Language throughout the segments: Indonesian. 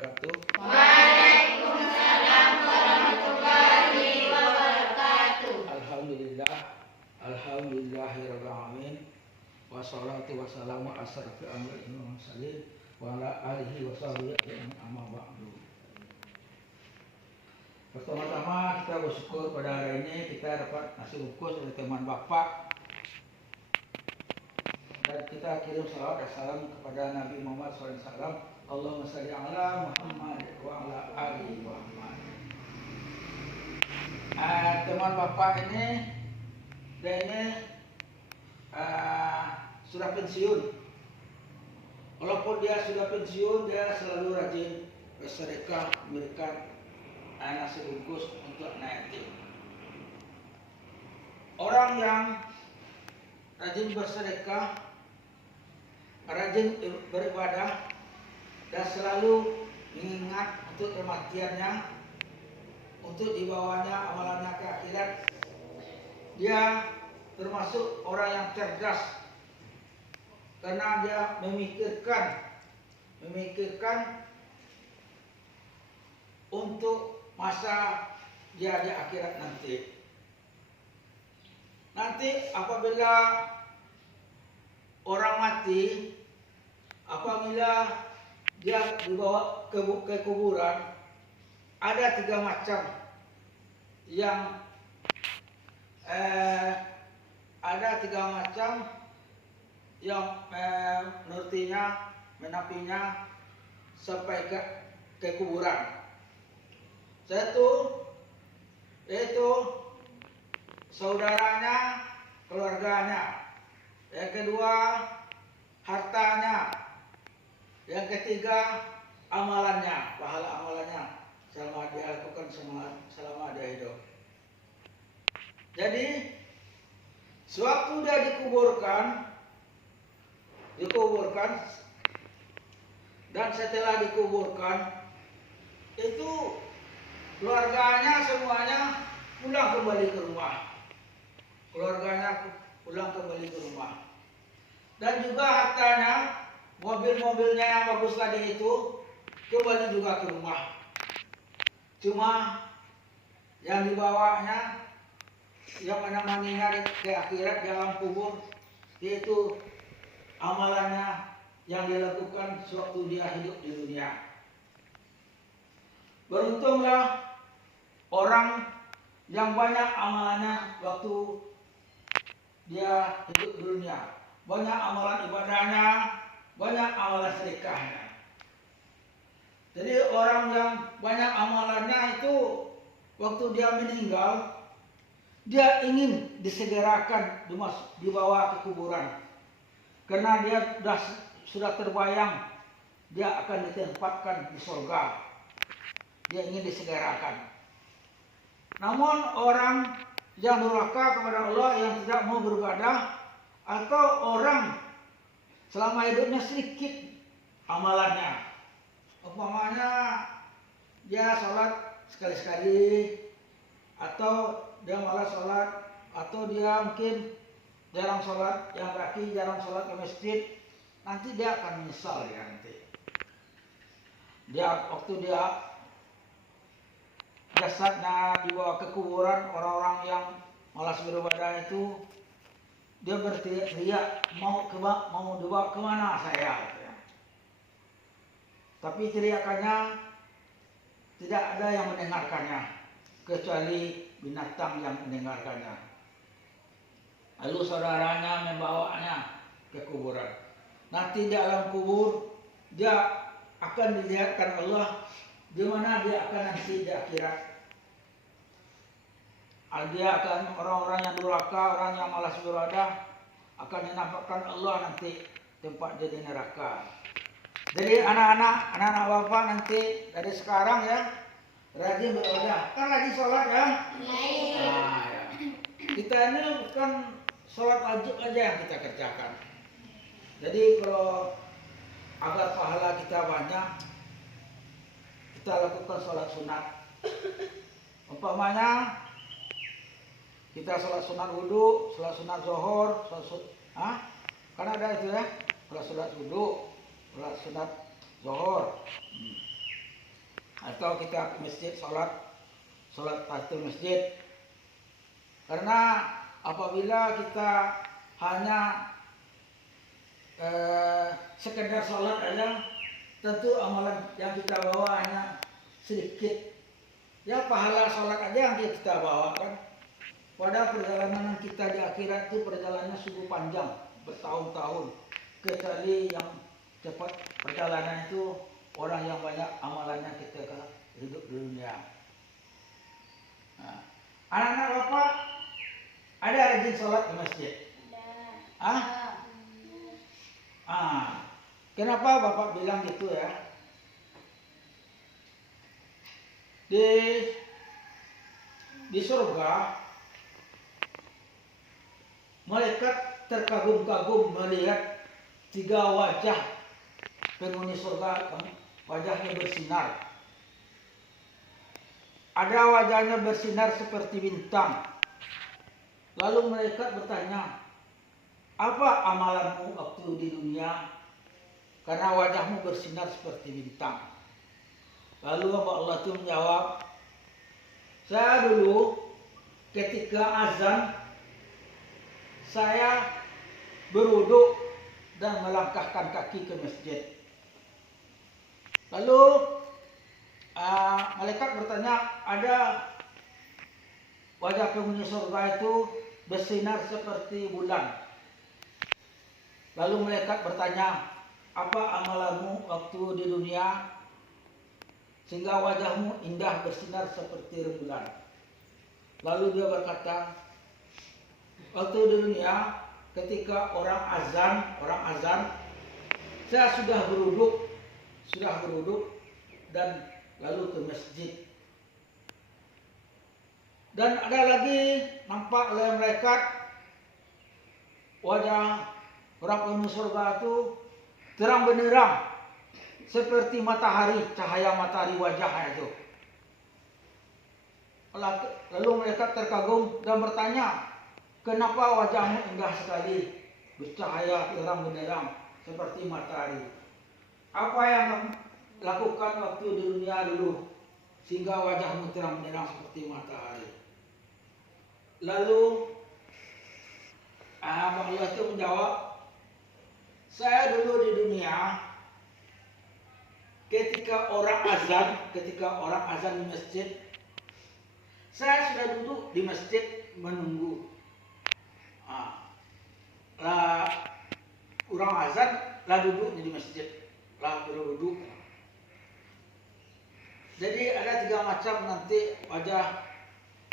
wabarakatuh. Waalaikumsalam warahmatullahi wabarakatuh. Alhamdulillahirabbil alamin. Wassalatu wassalamu ala asyrofil anbiya'i wal mursalin wa ala alihi wa sahbihi amma ba'du. Pertama-tama kita bersyukur pada hari ini kita dapat nasi bungkus dari teman Bapak. Dan kita kirim salawat dan salam kepada Nabi Muhammad SAW. Allahumma shalli ala Muhammad wa ala ali Muhammad. Teman Bapak ini dia ini sudah pensiun. Walaupun dia sudah pensiun, dia selalu rajin bersedekah, memberikan nasi bungkus untuk anak yatim. Orang yang rajin bersedekah, rajin beribadah, dan selalu mengingat untuk kematiannya, untuk dibawanya amalannya ke akhirat, dia termasuk orang yang cerdas karena dia memikirkan untuk masa dia di akhirat nanti. Nanti apabila orang mati, apabila dia dibawa ke kuburan, ada 3 macam yang menurutinya, menapinya sampai ke kuburan. Satu, yaitu saudaranya, keluarganya. Yang kedua, hartanya. Yang ketiga, amalannya, pahala amalannya selama dia lakukan selama dia hidup. Jadi, sewaktu dia dikuburkan, dan setelah dikuburkan, itu keluarganya semuanya pulang kembali ke rumah. Dan juga hartanya, mobil-mobilnya yang bagus tadi itu kembali juga ke rumah. Cuma yang dibawanya, yang menemaninya ke akhirat dalam kubur, yaitu amalannya yang dilakukan sewaktu dia hidup di dunia. Beruntunglah orang yang banyak amalannya waktu dia hidup di dunia. Banyak amalan ibadahnya, banyak amalan sedekahnya. Jadi orang yang banyak amalannya itu waktu dia meninggal, dia ingin disegerakan dibawa ke kuburan. Karena dia sudah terbayang dia akan ditempatkan di surga. Dia ingin disegerakan. Namun orang yang durhaka kepada Allah, yang tidak mau beribadah, atau orang selama hidupnya sedikit amalannya, umpamanya dia sholat sekali-sekali, atau dia malas sholat, atau dia mungkin jarang sholat, yang kaki jarang sholat ke masjid, nanti dia akan menyesal ya nanti. Waktu dia jasadnya dibawa ke kuburan, orang-orang yang malas beribadah itu, dia berteriak, mau dibawa kemana saya? Tapi teriakannya tidak ada yang mendengarkannya, kecuali binatang yang mendengarkannya. Lalu saudaranya membawanya ke kuburan. Nanti di alam kubur dia akan dilihatkan Allah di mana dia akan nanti di akhirat. Dia akan, orang-orang yang durhaka, orang yang malas beribadah, akan dinampakkan Allah nanti tempat dia di neraka. Jadi anak-anak bapak nanti dari sekarang ya rajin beribadah. Kan rajin sholat ya? Nah, ya. Kita ini bukan sholat wajib aja yang kita kerjakan. Jadi kalau agar pahala kita banyak, kita lakukan sholat sunat. Umpamanya kita sholat sunat wudhu, sholat sunat zuhur, kan ada itu ya, sholat sunat wudhu, sholat sunat zuhur. atau kita ke masjid sholat tahiyatul masjid. Karena apabila kita hanya sekedar sholat aja, tentu amalan yang kita bawa hanya sedikit. Ya pahala sholat aja yang kita bawa kan. Pada perjalanan kita di akhirat itu perjalanannya sungguh panjang, bertahun-tahun. Kecuali yang cepat perjalanan itu orang yang banyak amalannya kita ke hidup di dunia. Nah, anak-anak bapak ada rajin sholat di masjid? Kenapa bapak bilang gitu ya? Di surga malaikat terkagum-kagum melihat 3 wajah penghuni surga, wajahnya bersinar. Ada wajahnya bersinar seperti bintang. Lalu malaikat bertanya, apa amalanmu waktu di dunia? Karena wajahmu bersinar seperti bintang. Lalu Allah itu menjawab, saya dulu ketika azan, saya berwudu dan melangkahkan kaki ke masjid. Lalu malaikat bertanya, ada wajah penghuni surga itu bersinar seperti bulan. Lalu malaikat bertanya, apa amalanmu waktu di dunia sehingga wajahmu indah bersinar seperti rembulan? Lalu dia berkata, waktu di dunia ketika orang azan, saya sudah berwudu dan lalu ke masjid. Dan ada lagi nampak oleh malaikat wajah orang penghuni surga itu terang benderang seperti matahari, cahaya matahari wajahnya itu. Lalu malaikat terkagum dan bertanya, kenapa wajahmu indah sekali, bercahaya terang benderang seperti matahari? Apa yang kamu lakukan waktu di dunia dulu sehingga wajahmu terang benderang seperti matahari? Lalu Allah itu menjawab, saya dulu di dunia ketika orang azan di masjid, saya sudah duduk di masjid menunggu. Orang azan lah duduk di masjid, lah berwudu. Jadi ada 3 macam nanti wajah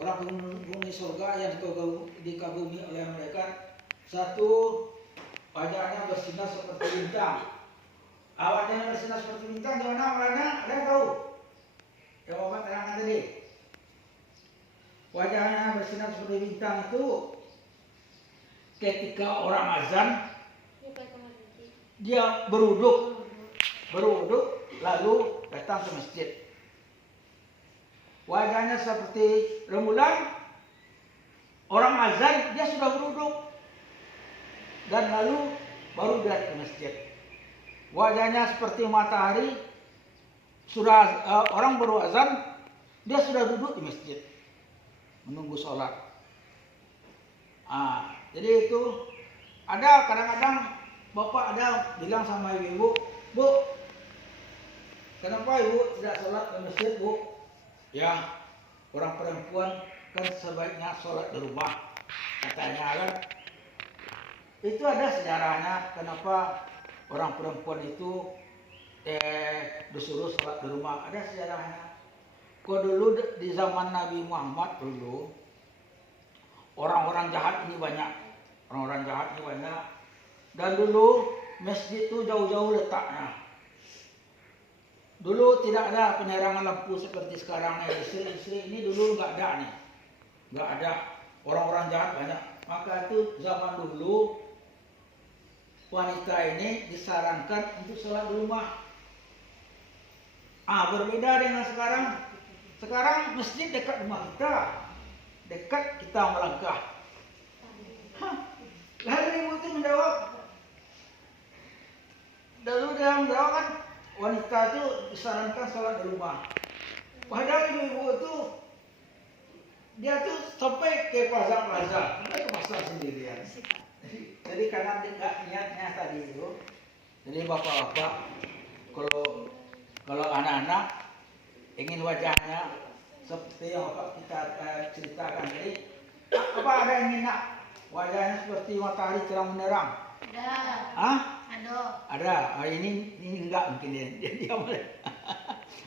orang penghuni surga yang dikagumi oleh malaikat. 1, wajahnya bersinar seperti bintang. Wajahnya bersinar seperti bintang, di mana orangnya? Ada yang tahu? Yang bapak terangkan tadi. Wajahnya bersinar seperti bintang itu ketika orang azan, dia berwudu lalu datang ke masjid. Wajahnya seperti rembulan, orang azan dia sudah berwudu dan lalu baru dia ke masjid. Wajahnya seperti matahari, sudah orang baru azan, dia sudah duduk di masjid menunggu sholat. Jadi itu ada kadang-kadang bapak ada bilang sama ibu, Bu, kenapa ibu tidak sholat di masjid, Bu? Ya, orang perempuan kan sebaiknya sholat di rumah, katanya kan. Itu ada sejarahnya kenapa orang perempuan itu disuruh sholat di rumah. Ada sejarahnya. Kok dulu di zaman Nabi Muhammad dulu orang-orang jahat ini banyak. Dan dulu masjid itu jauh-jauh letaknya. Dulu tidak ada penerangan lampu seperti sekarang nih. Istri-istri ini dulu nggak ada nih. Nggak ada. Orang-orang jahat banyak. Maka itu zaman dulu wanita ini disarankan untuk sholat di rumah. Berbeda dengan sekarang. Sekarang masjid dekat rumah kita. Dekat kita melangkah. Lalu ibu itu menjawab. Dulu dia menjawab kan, wanita itu disarankan sholat di rumah. Padahal ibu-ibu itu dia tuh sampai ke pasar-pasar, sampai ke pasar sendirian. Jadi karena tidak niatnya tadi itu, jadi bapak-bapak kalau anak-anak ingin wajahnya seperti yang bapak kita ceritakan tadi, apa ada yang ingin nak wajahnya seperti matahari terang menerang? Ada. Hah? Ada. Ada. Ini enggak mungkin dia diam.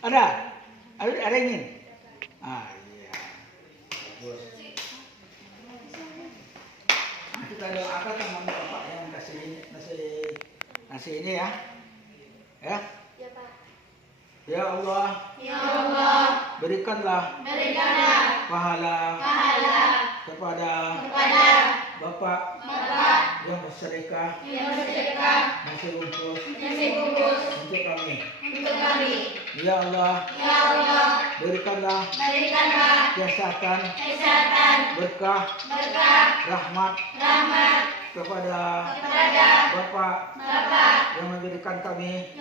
Ada. Ada yang ingin? Ah iya. Bagus. Kita doakan sama bapak yang kasih ini ya. Ya. Ya Pak. Ya Allah, Ya Allah, berikanlah pahala kepada bapak yang bersedekah nasi bungkus untuk kami. Ya Allah, berikanlah kesehatan, berkah, rahmat kepada bapak yang memberikan kami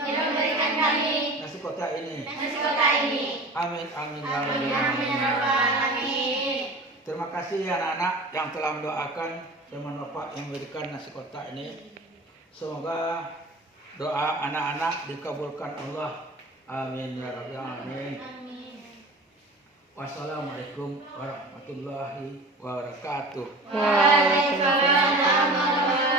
nasi kotak ini. Amin, amin, ya Rabbal alamin. Terima kasih anak-anak yang telah mendoakan firman Bapak yang memberikan nasi kotak ini. Semoga doa anak-anak dikabulkan Allah. Amin ya Rabbal alamin. Wassalamualaikum warahmatullahi wabarakatuh. Waalaikumsalam warahmatullahi wabarakatuh.